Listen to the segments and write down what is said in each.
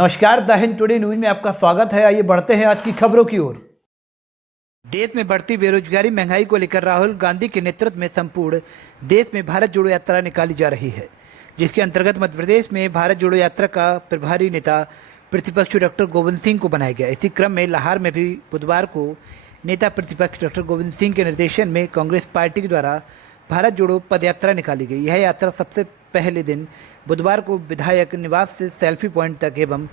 नमस्कार, the Hind today news में आपका स्वागत है। आइए बढ़ते हैं आज की खबरों की ओर। देश में बढ़ती बेरोजगारी, महंगाई को लेकर राहुल गांधी के नेतृत्व में संपूर्ण देश में भारत जोड़ो यात्रा निकाली जा रही है, जिसके अंतर्गत मध्य प्रदेश में भारत जोड़ो यात्रा का प्रभारी नेता प्रतिपक्ष डॉक्टर गोविंद सिंह को बनाया गया। इसी क्रम में लाहौर में भी बुधवार को नेता प्रतिपक्ष डॉक्टर गोविंद सिंह के निर्देशन में कांग्रेस पार्टी के द्वारा भारत जोड़ो पद यात्रा निकाली गई। यह यात्रा सबसे पहले दिन बुधवार को विधायक निवास से सेल्फी पॉइंट तक एवं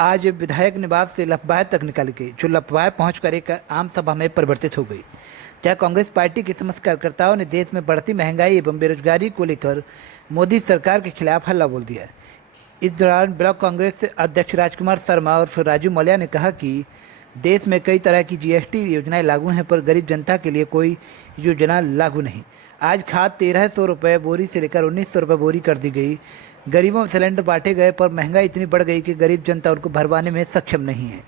आज विधायक निवास से लफबाय तक निकाली गई, जो लफबाय पहुंचकर एक आम सभा में परिवर्तित हो गई, जहां कांग्रेस पार्टी के समस्त कार्यकर्ताओं ने देश में बढ़ती महंगाई एवं बेरोजगारी को लेकर मोदी सरकार के खिलाफ हल्ला बोल दिया। इस दौरान ब्लॉक कांग्रेस अध्यक्ष राजकुमार शर्मा और राजू मौर्य ने कहा कि देश में कई तरह की जीएसटी योजनाएं लागू हैं, पर गरीब जनता के लिए कोई योजना लागू नहीं। आज खाद 1300 रुपये बोरी से लेकर 1900 रुपये बोरी कर दी गई। गरीबों में सिलेंडर बांटे गए, पर महंगाई इतनी बढ़ गई कि गरीब जनता उनको भरवाने में सक्षम नहीं है।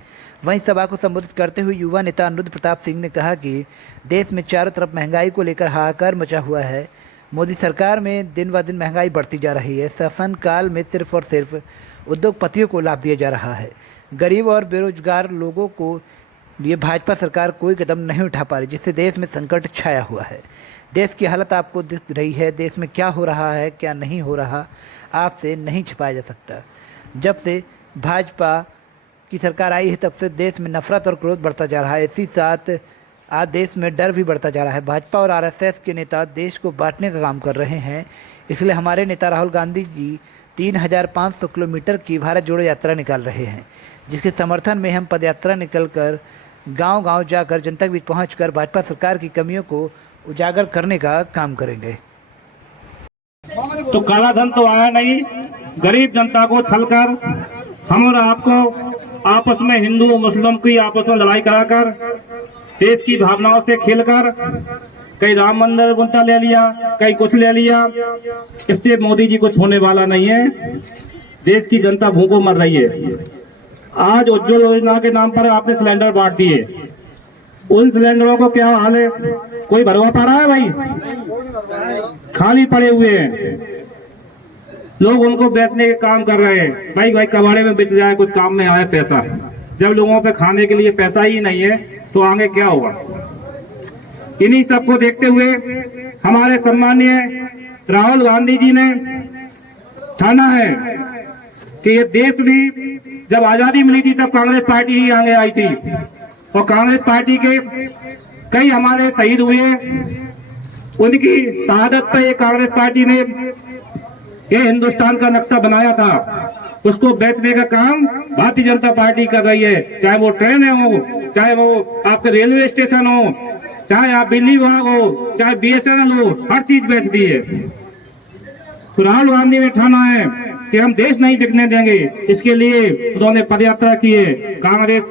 वहीं सभा को संबोधित करते हुए युवा नेता अनुरुद्ध प्रताप सिंह ने कहा कि देश में चारों तरफ महंगाई को लेकर हाहाकार मचा हुआ है। मोदी सरकार में दिन ब दिन महंगाई बढ़ती जा रही है। शासन काल में सिर्फ और सिर्फ उद्योगपतियों को लाभ दिया जा रहा है। गरीब और बेरोजगार लोगों को लिए भाजपा सरकार कोई कदम नहीं उठा पा रही, जिससे देश में संकट छाया हुआ है। देश की हालत आपको दिख रही है। देश में क्या हो रहा है, क्या नहीं हो रहा, आपसे नहीं छिपाया जा सकता। जब से भाजपा की सरकार आई है, तब से देश में नफरत और क्रोध बढ़ता जा रहा है। इसी साथ आज देश में डर भी बढ़ता जा रहा है। भाजपा और आरएसएस के नेता देश को बांटने का काम कर रहे हैं। इसलिए हमारे नेता राहुल गांधी जी 3500 किलोमीटर की भारत जोड़ो यात्रा निकाल रहे हैं, जिसके समर्थन में हम पदयात्रा निकलकर गांव-गांव जाकर जनता के बीच पहुंचकर भाजपा सरकार की कमियों को उजागर करने का काम करेंगे। तो काला धन तो आया नहीं, गरीब जनता को छलकर हम और आपको आपस में हिंदू मुस्लिम की आपस में लड़ाई कराकर देश की भावनाओं से खेलकर कई राम मंदिर मुद्दा ले लिया, कई कुछ ले लिया। इससे मोदी जी कुछ होने वाला नहीं है। देश की जनता भूखों मर रही है। आज उज्ज्वल योजना के नाम पर आपने सिलेंडर बांट दिए। उन सिलेंडरों को क्या हाल है? कोई भरवा पा रहा है? भाई खाली पड़े हुए हैं। लोग उनको बेचने के काम कर रहे हैं। भाई कबाड़े में बेच जाए, कुछ काम में आए पैसा। जब लोगों पे खाने के लिए पैसा ही नहीं है तो आगे क्या होगा? इन्हीं सबको देखते हुए हमारे सम्मानीय राहुल गांधी जी ने ठाना है कि ये देश भी जब आजादी मिली थी तब कांग्रेस पार्टी ही आगे आई थी, और कांग्रेस पार्टी के कई हमारे शहीद हुए। उनकी शहादत पर ये कांग्रेस पार्टी ने ये हिंदुस्तान का नक्शा बनाया था, उसको बेचने का काम भारतीय जनता पार्टी कर रही है। चाहे वो ट्रेन हो, चाहे वो आपके रेलवे स्टेशन हो, चाहे आप बिजली विभाग हो, चाहे बीएसएनएल हो, हर चीज बेच दी है। तो राहुल गांधी ने ठाना है कि हम देश नहीं टिकने देंगे। इसके लिए उन्होंने पदयात्रा की है। कांग्रेस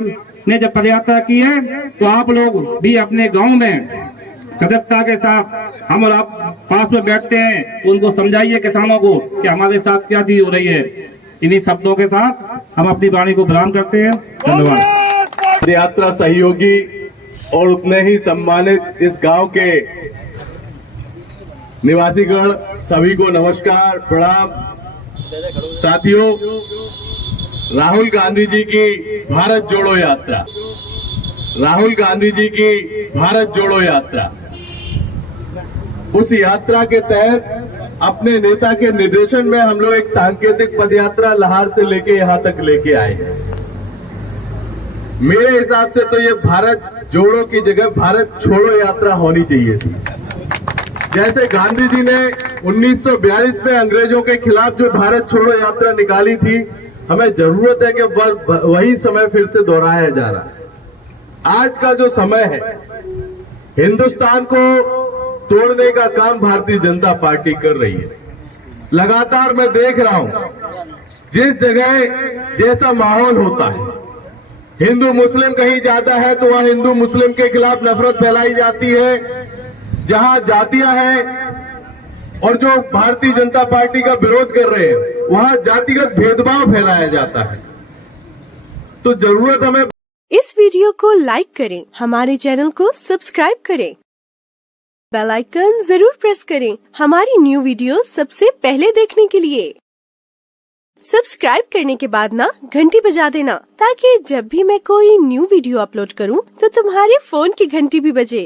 ने जब पदयात्रा की है तो आप लोग भी अपने गांव में सजगता के साथ हम और आप पास में बैठते हैं, उनको समझाइए किसानों को कि हमारे साथ क्या चीज हो रही है। इन्हीं शब्दों के साथ हम अपनी वाणी को विराम करते हैं। धन्यवाद। पदयात्रा सहयोगी और उतने ही सम्मानित इस गांव के निवासीगण सभी को नमस्कार, प्रणाम। साथियों, राहुल गांधी जी की भारत जोड़ो यात्रा, राहुल गांधी जी की भारत जोड़ो यात्रा, उस यात्रा के तहत अपने नेता के निर्देशन में हम लोग एक सांकेतिक पदयात्रा लाहौर से लेके यहां तक लेके आए हैं। मेरे हिसाब से तो ये भारत जोड़ो की जगह भारत छोड़ो यात्रा होनी चाहिए थी। जैसे गांधी जी ने 1942 में अंग्रेजों के खिलाफ जो भारत छोड़ो यात्रा निकाली थी, हमें जरूरत है कि वही समय फिर से दोहराया जा रहा है। आज का जो समय है, हिंदुस्तान को तोड़ने का काम भारतीय जनता पार्टी कर रही है। लगातार मैं देख रहा हूं, जिस जगह जैसा माहौल होता है, हिंदू मुस्लिम कहीं जाता है तो वहां हिंदू मुस्लिम के खिलाफ नफरत फैलाई जाती है। जहां जातियां हैं और जो भारतीय जनता पार्टी का विरोध कर रहे हैं, वहां जातिगत भेदभाव फैलाया जाता है। तो जरूरत हमें इस वीडियो को लाइक करें, हमारे चैनल को सब्सक्राइब करें, बेल आइकन जरूर प्रेस करें हमारी न्यू वीडियो सबसे पहले देखने के लिए। सब्सक्राइब करने के बाद ना घंटी बजा देना, ताकि जब भी मैं कोई न्यू वीडियो अपलोड करूं तो तुम्हारे फोन की घंटी भी बजे।